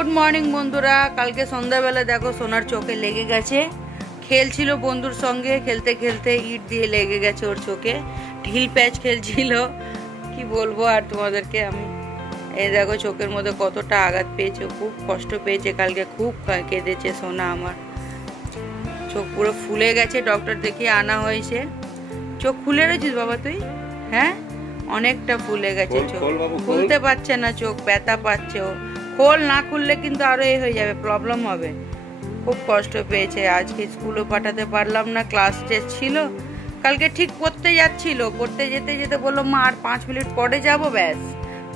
Good morning বন্ধুরা। কালকে সন্ধ্যাবেলা দেখো সোনার চোখে লেগে গেছে, খেলছিল বন্ধুর সঙ্গে, খেলতে খেলতে ইট দিয়ে লেগে গেছে ওর চোখে, ঢিল প্যাচ খেলছিল। কি বলবো আর তোমাদেরকে আমি। এই দেখো চোখের মধ্যে কতটা আঘাত পেয়েছে, খুব কষ্ট পেয়েছে কালকে, খুব কেঁদেছে সোনা আমার। চোখ পুরো ফুলে গেছে, ডক্টর দেখিয়ে আনা হয়েছে। চোখ খুলে রেছিস বাবা তুই? হ্যাঁ, অনেকটা ফুলে গেছে চোখ, খুলতে পারছে না, চোখ ব্যথা পাচ্ছে ও। খোল না খুললে কিন্তু আরো হয়ে যাবে, প্রবলেম হবে। খুব কষ্ট পেয়েছে। আজকে স্কুলে পাঠাতে পারলাম না, ক্লাস টেস্ট ছিল। কালকে ঠিক পড়তে যাচ্ছিল, পড়তে যেতে যেতে বললো মা আর 5 মিনিট পরে যাবো, ব্যাস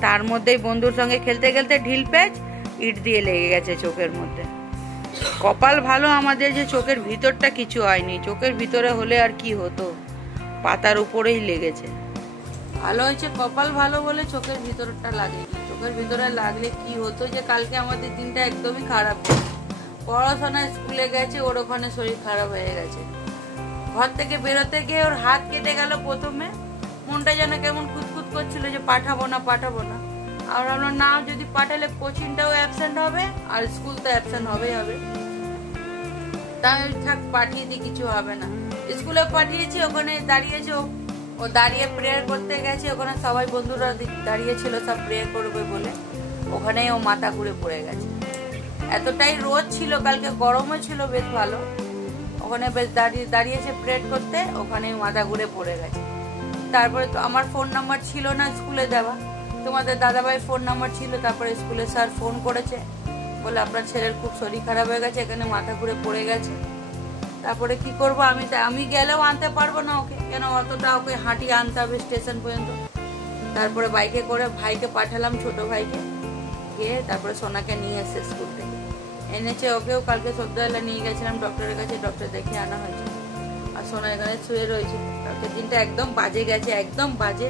তার মধ্যেই বন্ধুর সঙ্গে খেলতে খেলতে ঢিল প্যাচ ইট দিয়ে লেগে গেছে চোখের মধ্যে। কপাল ভালো আমাদের যে চোখের ভিতরটা কিছু হয়নি, চোখের ভিতরে হলে আর কি হতো, পাতার উপরেই লেগেছে। ভালো হয়েছে, কপাল ভালো বলে চোখের ভিতরটা লাগেনি। চোখের ভিতরে লাগলে কি হতো যে কালকে আমাদের দিনটা একদমই খারাপ হয়েছে। পড়াশোনায় স্কুলে গেছে, ওর ওখানে শরীর খারাপ হয়ে গেছে। ঘর থেকে বেরোতে গিয়ে ওর হাত কেটে গেল প্রথমে, মনটা যেন কেমন খুঁতখুত করছিল যে পাঠাবো না। আর আমরা না, যদি পাঠালে কোচিংটাও অ্যাবসেন্ট হবে আর স্কুল তো অ্যাবসেন্ট হবেই হবে। তাই থাক, পাঠিয়ে দিই, কিছু হবে না। স্কুলে পাঠিয়েছি, ওখানে দাঁড়িয়েছে ও দাঁড়িয়ে প্রেয়ার করতে গেছে, ওখানে সবাই বন্ধুরা দাঁড়িয়েছিল সব প্রেয়ার করবে বলে, ওখানেই ও মাথা ঘুরে পড়ে গেছে। এতটাই রোদ ছিল কালকে, গরমও ছিল বেশ ভালো, ওখানে বেশ দাঁড়িয়েছে প্রেয়ার করতে, ওখানেই মাথা ঘুরে পড়ে গেছে। তারপরে তো আমার ফোন নাম্বার ছিল না স্কুলে দেওয়া, তোমাদের দাদাভাইয়ের ফোন নাম্বার ছিল। তারপরে স্কুলে স্যার ফোন করেছে, বলে আপনার ছেলের খুব শরীর খারাপ হয়ে গেছে, এখানে মাথা ঘুরে পড়ে গেছে। তারপরে কি করবো, আমি গেলেও আনতে পারবো না ওকে, কেন অতটা ওকে হাঁটিয়ে আনতে হবে স্টেশন পর্যন্ত। তারপরে বাইকে করে ভাইকে পাঠালাম, ছোট ভাইকে, গিয়ে তারপরে সোনাকে নিয়ে এসে স্কুল থেকে এনেছে। ওকেও কালকে সন্ধ্যাবেলা নিয়ে গেছিলাম ডক্টরের কাছে, ডক্টর দেখিয়ে আনা হয়েছে। আর সোনা এখানে শুয়ে রয়েছে। কালকে দিনটা একদম বাজে গেছে, একদম বাজে।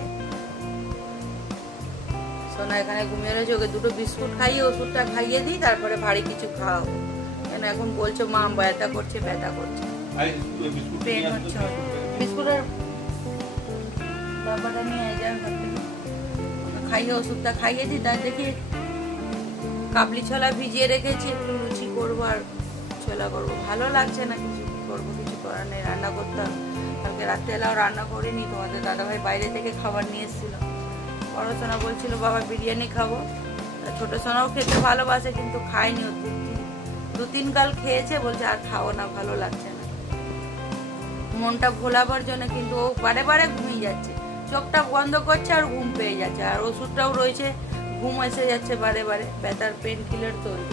সোনা এখানে ঘুমিয়ে রয়েছে, ওকে 2টো বিস্কুট খাইয়ে ওষুধটা খাইয়ে দিই, তারপরে ভারী কিছু খাওয়াবো। কেন এখন বলছে মা ব্যথা করছে। পেন হচ্ছে, বিস্কুটের ব্যাপারটা নিয়ে যায়, খাইয়ে ওষুধটা খাইয়ে দিই। তাই দেখি কাবলি ছোলা ভিজিয়ে রেখেছি, একটু লুচি করবো আর ছোলা করবো। ভালো লাগছে না, কিছু করবো, কিছু করার নেই, রান্না করতাম। কালকে রাত্রেবেলাও রান্না করিনি, তোমাদের দাদাভাই বাইরে থেকে খাবার নিয়ে এসেছিল। বড় সোনা বলছিল বাবা বিরিয়ানি খাবো, ছোট সোনাও খেতে ভালোবাসে কিন্তু খায়নি। 2-3 গাল খেয়েছে, বলছে আর খাবো না, ভালো লাগছে না। মনটা ভোলাবার জন্য কিন্তু ও বারে বারে ঘুমিয়ে যাচ্ছে, চোখটা বন্ধ করছে আর ঘুম পেয়ে যাচ্ছে। আর ওষুধটাও রয়েছে, ঘুম এসে যাচ্ছে বারে বারে, ব্যথার পেন কিলার তৈরি।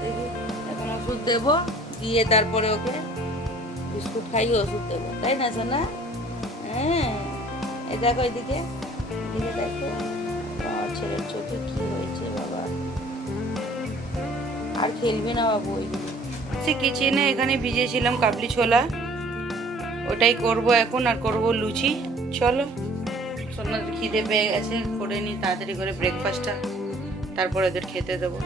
দেখি এখন ওষুধ দেবো, দিয়ে তারপরে ওকে বিস্কুট খাইয়ে ওষুধ দেবো, তাই না সোনা? হ্যাঁ, এই দেখো এদিকে দেখো ছেলের চোখে কি হয়েছে বাবা। আর খেলবি না বাবু ওইগুলো। কিচেনে এখানে ভিজেছিলাম কাবলি ছোলা, ওটাই করব এখন। আর করব লুচি। চলো, সোনার খিদে পেয়ে গেছে, করে নি তাড়াতাড়ি করে ব্রেকফাস্টটা, তারপর ওদের খেতে দেবো।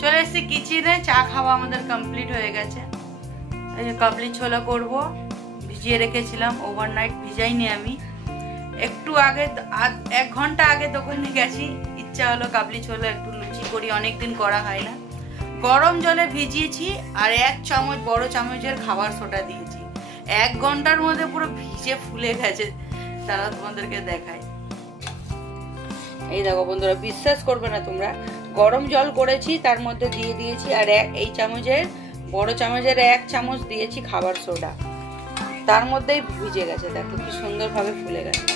চলে এসছি কিচেনে, চা খাওয়া আমাদের কমপ্লিট হয়ে গেছে। এই যে কাবলি ছোলা করব, ভিজিয়ে রেখেছিলাম, ওভারনাইট ভিজাইনি আমি। একটু আগে 1 ঘন্টা আগে দোকানে গেছি, ইচ্ছা হলো কাবলি ছোলা একটু লুচি করি, অনেকদিন করা হয় না। গরম জলে ভিজিয়েছি আর 1 চামচ বড় চামচের খাবার সোডা দিয়েছি। 1 ঘন্টার মধ্যে পুরো ভিজে ফুলে গেছে, তারা তোমাদেরকে দেখায়। এই দেখো বন্ধুরা, বিশ্বাস করবে না তোমরা, গরম জল করেছি, তার মধ্যে দিয়ে দিয়েছি আর এই চামচের বড় চামচের 1 চামচ দিয়েছি খাবার সোডা, তার মধ্যেই ভিজে গেছে। দেখো কি সুন্দর ভাবে ফুলে গেছে।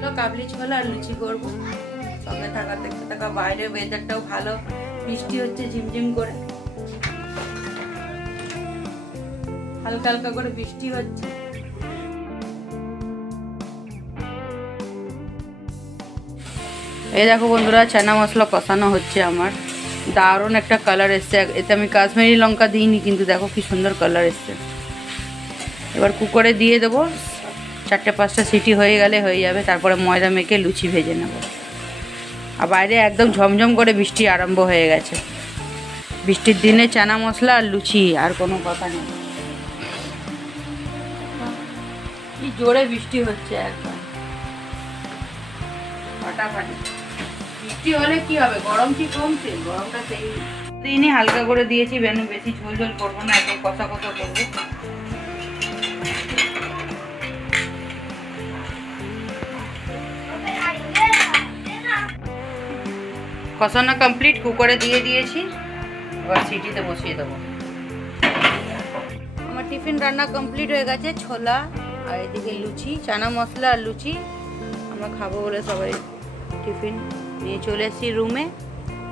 তো কাবলি ছোলা আর লুচি করবো, সঙ্গে থাকা দেখতে থাকা। বাইরের ওয়েদারটাও ভালো, বৃষ্টি হচ্ছে ঝিমঝিম করে, হালকা হালকা করে বৃষ্টি হচ্ছে। এই দেখো বন্ধুরা, চানা মশলা কষানো হচ্ছে আমার, দারুণ একটা কালার এসছে। এতে আমি কাশ্মীরি লঙ্কা দিইনি, কিন্তু দেখো কি সুন্দর কালার এসছে। এবার কুকারে দিয়ে দেবো, 4-5টা সিটি হয়ে গেলে হয়ে যাবে। তারপরে ময়দা মেখে লুচি ভেজে নেব। আর বাইরে একদম ঝমঝম করে বৃষ্টি আরম্ভ হয়ে গেছে। বৃষ্টির দিনে চানা মশলা আর লুচি, আর কোনো কথা নেই। কি জোরে বৃষ্টি হচ্ছে, একদম ফাটাফাটি। বৃষ্টি হলে কি হবে, গরম কি কমছে? গরমটা সেই দিনই হালকা করে দিয়েছি, বেশি ঝোল ঝোল করবো না, একদম কষা কষা করবো। কষানো কমপ্লিট, কুকারে দিয়ে দিয়েছি, এবার সিটিতে বসিয়ে দেবো। আমার টিফিন রান্না কমপ্লিট হয়ে গেছে, ছোলা আর এদিকে লুচি, চানা মশলা আর লুচি। আমরা খাবো বলে সবাই টিফিন নিয়ে চলে এসেছি রুমে।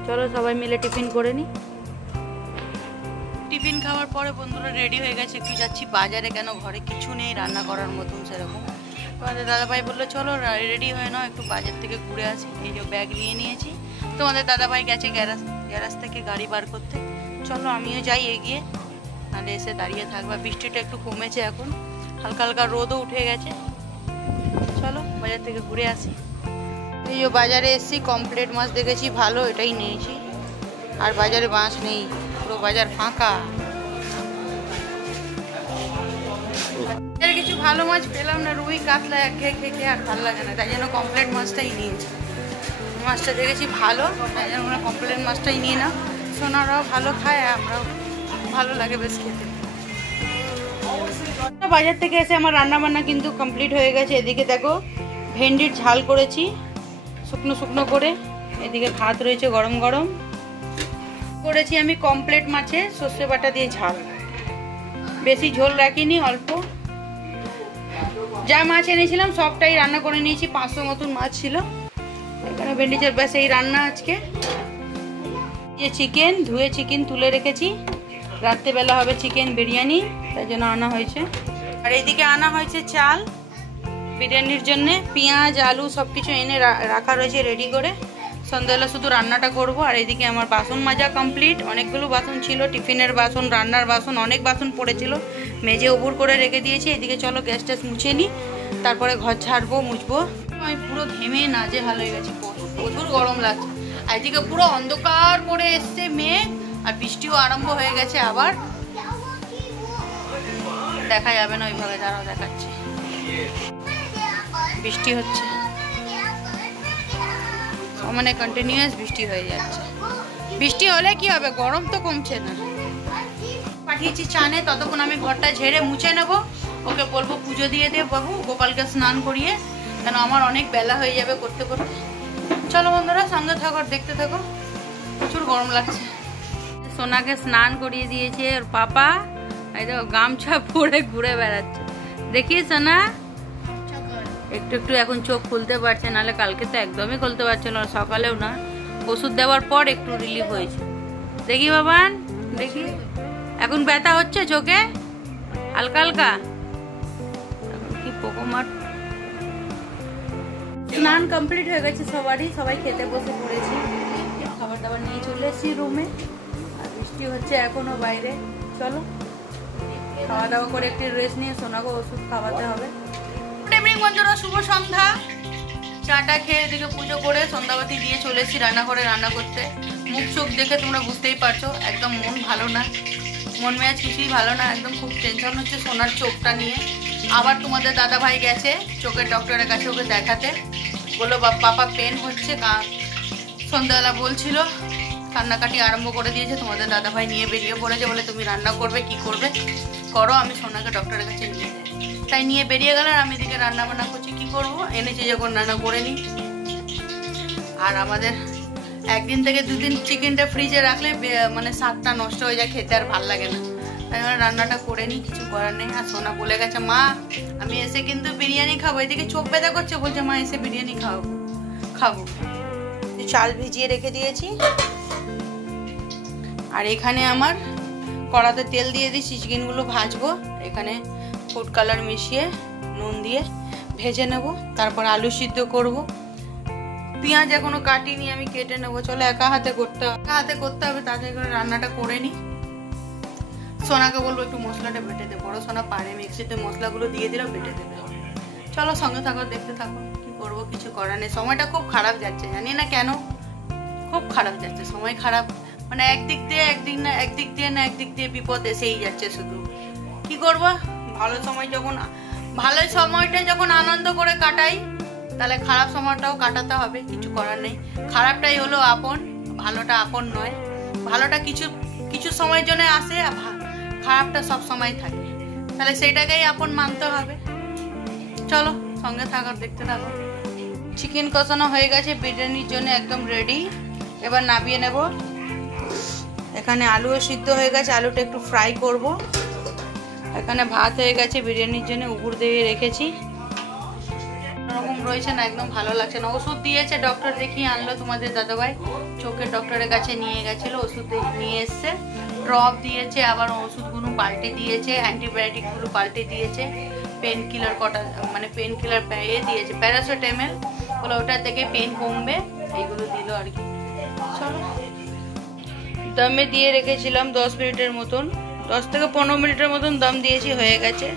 চলো সবাই মিলে টিফিন করে নিই। টিফিন খাওয়ার পরে বন্ধুরা রেডি হয়ে গেছে, একটু যাচ্ছি বাজারে, কেন ঘরে কিছু নেই রান্না করার মতন সেরকম। তোমাদের দাদাভাই বললো চলো রেডি হয়ে নাও, একটু বাজার থেকে ঘুরে আসি। এই যে ব্যাগ নিয়ে নিয়েছি। তোমাদের দাদাভাই গেছে গ্যারাজ থেকে গাড়ি বার করতে। চলো আমিও যাই এগিয়ে, নাহলে এসে দাঁড়িয়ে থাকবে। বৃষ্টিটা একটু কমেছে এখন, হালকা হালকা রোদও উঠে গেছে। চলো বাজার থেকে ঘুরে আসি। এই যে বাজারে এসেছি, কমপ্লেট মাছ দেখেছি ভালো, এটাই নিয়েছি। আর বাজারে মাছ নেই, পুরো বাজার ফাঁকা। কিছু ভালো মাছ পেলাম না, রুই কাতলা একঘেয়ে খেয়ে আর ভালো লাগে না, তাই জন্য কমপ্লেট মাছটাই নিয়েছি। মাছটা দেখেছি ভালো, তাই জন্য আমরা কমপ্লেট মাছটাই নিয়ে নাও। সোনারাও ভালো খায়, আমরাও ভালো লাগে বেশ খেতে। বাজার থেকে এসে আমার রান্না বান্না কিন্তু কমপ্লিট হয়ে গেছে। এদিকে দেখো ভেন্ডির ঝাল করেছি শুকনো শুকনো করে, এদিকে ভাত রয়েছে গরম গরম। করেছি আমি কমপ্লেট মাছে সর্ষে বাটা দিয়ে ঝাল, বেশি ঝোল রাখিনি, অল্প। যা মাছ এনেছিলাম সবটাই রান্না করে নিয়েছি, 500 মতন মাছ ছিল এখানে। ভেন্ডি ঝাল ব্যাস এই রান্না আজকে। যে চিকেন ধুয়ে চিকেন তুলে রেখেছি, রাত্রেবেলা হবে চিকেন বিরিয়ানি, তাই জন্য আনা হয়েছে। আর এইদিকে আনা হয়েছে চাল বিরিয়ানির জন্য, পেঁয়াজ আলু সব কিছু এনে রাখা রয়েছে রেডি করে। সন্ধ্যাবেলা শুধু রান্নাটা করব। আর এইদিকে আমার বাসন মাজা কমপ্লিট, অনেকগুলো বাসন ছিল, টিফিনের বাসন, রান্নার বাসন, অনেক বাসন পড়েছিল, মেজে উবুর করে রেখে দিয়েছি। এদিকে চলো গ্যাস ট্যাস মুছে নিই, তারপরে ঘর ছাড়বো, মুছবো। আমি পুরো ঘেমে নাজেহাল হয়ে গেছি, প্রচুর গরম লাগছে। আর এদিকে পুরো অন্ধকার করে এসছে মেঘ, আর বৃষ্টিও আরম্ভ হয়ে গেছে আবার। দেখা যাবে না ওইভাবে, দাঁড়াও দেখাচ্ছি। বৃষ্টি হচ্ছে, মানে কন্টিনিউয়াস বৃষ্টি হয়ে যাচ্ছে। বৃষ্টি হলে কি হবে, গরম তো কমছে না। পাঠিয়েছি চানে, ততক্ষণ আমি ঘরটা ঝেড়ে মুছে নেবো। ওকে বলবো পুজো দিয়ে দে বাবু, গোপালকে স্নান করিয়ে, কেন আমার অনেক বেলা হয়ে যাবে করতে করতে। চলো বন্ধুরা সঙ্গে থাকো, দেখতে থাকো। প্রচুর গরম লাগছে। সোনাকে স্নান করিয়ে দিয়েছে ওর পাপা, এই দেখো গামছা পরে ঘুরে বেড়াচ্ছে। দেখি সোনা একটু একটু এখন চোখ খুলতে পারছে, নাহলে কালকে তো একদমই খুলতে পারছে না, সকালেও না। ওষুধ দেওয়ার পর একটু রিলিফ হয়েছে। দেখি বাবান, দেখি এখন ব্যথা হচ্ছে চোখে হালকা হালকা, কি পোকো মার। স্নান কমপ্লিট হয়ে গেছে সবারই, সবাই খেতে বসে পড়েছি, খাবার দাবার নিয়ে চলে এসেছি রুমে। আর বৃষ্টি হচ্ছে এখনো বাইরে। চলো খাওয়া দাওয়া করে একটু রেস্ট নিয়ে সোনাকে ওষুধ খাওয়াতে হবে। গুড ইভিনিং বন্ধুরা, শুভ সন্ধ্যা। চাটা খেয়ে এদিকে পুজো করে সন্ধ্যাবাতি দিয়ে চলে এসেছি রান্নাঘরে রান্না করতে। মুখ চোখ দেখে তোমরা বুঝতেই পারছো, একদম মন ভালো না, মন মেজাজ কিছুই ভালো না, একদম খুব টেনশন হচ্ছে সোনার চোখটা নিয়ে। আবার তোমাদের দাদা ভাই গেছে চোখের ডক্টরের কাছে ওকে দেখাতে, বললো পাপা পেন হচ্ছে। সন্ধ্যাবেলা বলছিল, কান্নাকাটি আরম্ভ করে দিয়েছে। তোমাদের দাদা ভাই নিয়ে বেরিয়ে পড়েছে, বলে তুমি রান্না করবে, কি করবে করো, আমি সোনাকে ডক্টরের কাছে নিয়ে যাই। তাই নিয়ে বেরিয়ে গেল, আর আমি এদিকে রান্না বান্না করছি। কি করবো, এনেছি যখন রান্না করে নিই। আর আমাদের একদিন থেকে দুদিন চিকেনটা ফ্রিজে রাখলে মানে স্বাদটা নষ্ট হয়ে যায়, খেতে আর ভাল লাগে না। তাই রান্নাটা করে নিই, কিছু করার নেই। আর সোনা বলে গেছে মা আমি এসে কিন্তু বিরিয়ানি খাবো। এদিকে চোখ ব্যথা করছে, বলছে মা এসে বিরিয়ানি খাবো। চাল ভিজিয়ে রেখে দিয়েছি। আর এখানে আমার কড়াতে তেল দিয়ে দিয়েছি, চিকেনগুলো ভাজবো। এখানে ফুড কালার মিশিয়ে নুন দিয়ে ভেজে নেব, তারপর আলু সিদ্ধ করব। পেঁয়াজ এখনো কাটিনি, আমি কেটে নেবো। চলো একা হাতে করতে হবে, তাড়াতাড়ি করে রান্নাটা করে নিই। সোনাকে বলবো একটু মশলাটা বেটে দে, বড় সোনা পারে, মিক্সিতে মশলাগুলো দিয়ে দিলাম, বেটে দেবে। চলো সঙ্গে থাকো, দেখতে থাকো। কি করবো, কিছু করার নেই। সময়টা খুব খারাপ যাচ্ছে, জানি না কেন, খুব খারাপ যাচ্ছে সময়। খারাপ মানে একদিক দিয়ে বিপদ এসেই যাচ্ছে শুধু। কি করবো, ভালো সময়টা যখন আনন্দ করে কাটাই, তাহলে খারাপ সময়টাও কাটাতে হবে, কিছু করার নেই। খারাপটাই হলো আপন, ভালোটা আপন নয়। ভালোটা কিছু কিছু সময়ের জন্য আসে, আর খারাপটা সব সময় থাকে, তাহলে সেইটাকেই আপন মানতে হবে। চলো সঙ্গে থাকার দেখতে থাকো। চিকেন কষানো হয়ে গেছে বিরিয়ানির জন্য, একদম রেডি। এবার নামিয়ে নেব। এখানে আলুও সিদ্ধ হয়ে গেছে, আলুটা একটু ফ্রাই করব। এখানে ভাত হয়ে গেছে বিরিয়ানির জন্য, উপর দিয়ে রেখেছি। এরকম রয়েছে না, একদম ভালো লাগছে না। ওষুধ দিয়েছে, ডক্টর দেখিয়ে আনলো তোমাদের দাদাভাই, চোখের ডক্টরের কাছে নিয়ে গেছিলো, ওষুধ নিয়ে এসছে। ড্রপ দিয়েছে, আবার ওষুধগুলো পাল্টে দিয়েছে, অ্যান্টিবায়োটিকগুলো পাল্টে দিয়েছে, পেন কিলার কটা মানে পেন কিলার দিয়েছে, প্যারাসিটামল বলে ওটা থেকে পেন কমবে, এইগুলো দিল আর কি। চলো দমে দিয়ে রেখেছিলাম 10 মিনিটের মতন, 10 থেকে 15 মিনিটের মতন দম দিয়েছি, হয়ে গেছে।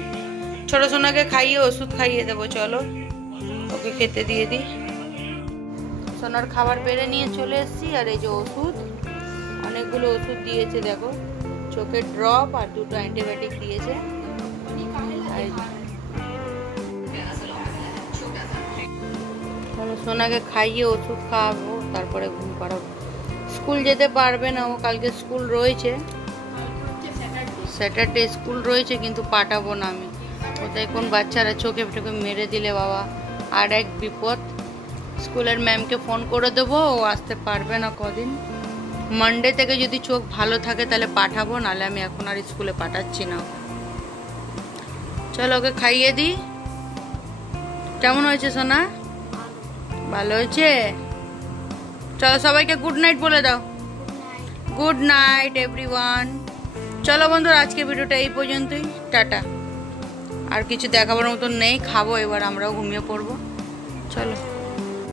ছোট সোনাকে খাইয়ে ওষুধ খাইয়ে দেবো, চলো ওকে খেতে দিয়ে দিই। সোনার খাবার বেড়ে নিয়ে চলে এসেছি, আর এই যে ওষুধ, অনেকগুলো ওষুধ দিয়েছে দেখো, চোখের ড্রপ আর 2টো অ্যান্টিবায়োটিক দিয়েছে। সোনাকে খাইয়ে ওষুধ খাওয়াবো, তারপরে ঘুম পাড়াবো। স্কুল যেতে পারবে না ও, কালকে স্কুল রয়েছে, স্যাটারডে স্কুল রয়েছে, কিন্তু পাঠাবো না আমি। কোথায় কোন বাচ্চারা চোখে টোকে মেরে দিলে বাবা আর এক বিপদ। স্কুলের ম্যামকে ফোন করে দেবো, ও আসতে পারবে না কদিন। মানডে থেকে যদি চোখ ভালো থাকে তাহলে পাঠাবো, নাহলে আমি এখন আর স্কুলে পাঠাচ্ছি না। চলো ওকে খাইয়ে দিই। কেমন হয়েছে সোনা? ভালো হয়েছে? চলো সবাইকে গুড নাইট বলে দাও। Good night everyone. চলো বন্ধুরা, আজকে ভিডিওটা এই পর্যন্তই, টাটা। আর কিছু দেখাবার মতন নেই, খাবো এবার, আমরাও ঘুমিয়ে পড়বো। চলো।